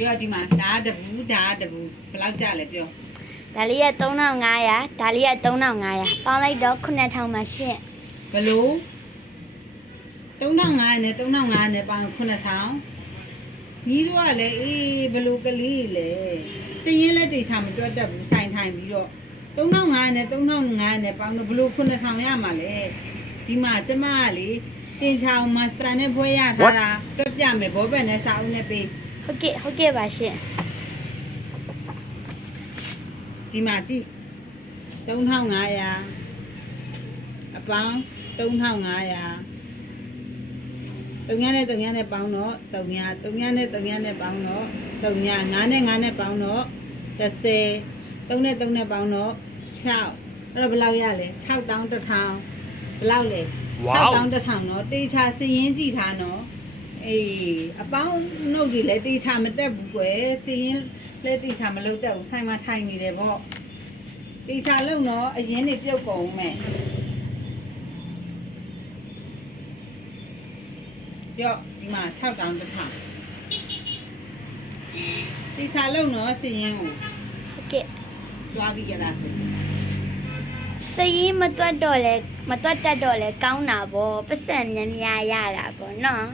ပြောဒီမှာဒါတဘူးဘယ်လောက်ကြလဲပြော ဒါလေးက3500ဒါလေးက3500ပေါင်းလိုက်တော့9000ပါရှင့် ဘလို့3500နဲ့3500နဲ့ပေါင်း9000ညီတို့ကလည်းအေးဘလို့ကလေးလေစရင်လက်တိတ်ချမတွက်တတ်ဘူးစိုင်ထိုင်ပြီးတော့3500နဲ့3500နဲ့ပေါင်းတော့ဘလို့9000ရမှာလေဒီမှာကျမကလေတင်ချောင်းမာစတာနဲ့ဘွဲရထားတာတွက်ပြမယ်ဘောဘက်နဲ့စာအုပ်နဲ့ပေး ဟုတ်ကဲ့ပါရှင့် ဒီမှာကြည့်3500အပေါင်း3500တုံညာနဲ့ပေါင်းတော့တုံညာနဲ့ပေါင်းတော့တုံညာ9နဲ့9နဲ့ပေါင်းတော့30 3နဲ့3နဲ့ပေါင်းတော့6အဲ့တော့ဘယ်လောက်ရလဲ6တောင်း1000ဘယ်လောက်လဲ6တောင်း1000เนาะတေချာစည်ရင်ကြည့်ထားเนาะအေးအပေါင်းနှုတ်ကြီးလဲတေချာမတက်ဘူးကွယ်စည်ရင်လဲတေချာမလုပ်တတ်ဘူးဆိုင်မှာထိုင်နေတယ်ပေါ့တေချာလုံးเนาะအရင်နေပြုတ်ကုန်မဲ့ပြောဒီမှာ6တောင်း1000တေချာလုံးเนาะစည်ရင်ကို ဟုတ်ကဲ့ တွားပြီးရတာဆို စရင်မတွက်တတ်တော့လဲကောင်းတာပေါ့ပတ်စံများများရတာပေါ့နော်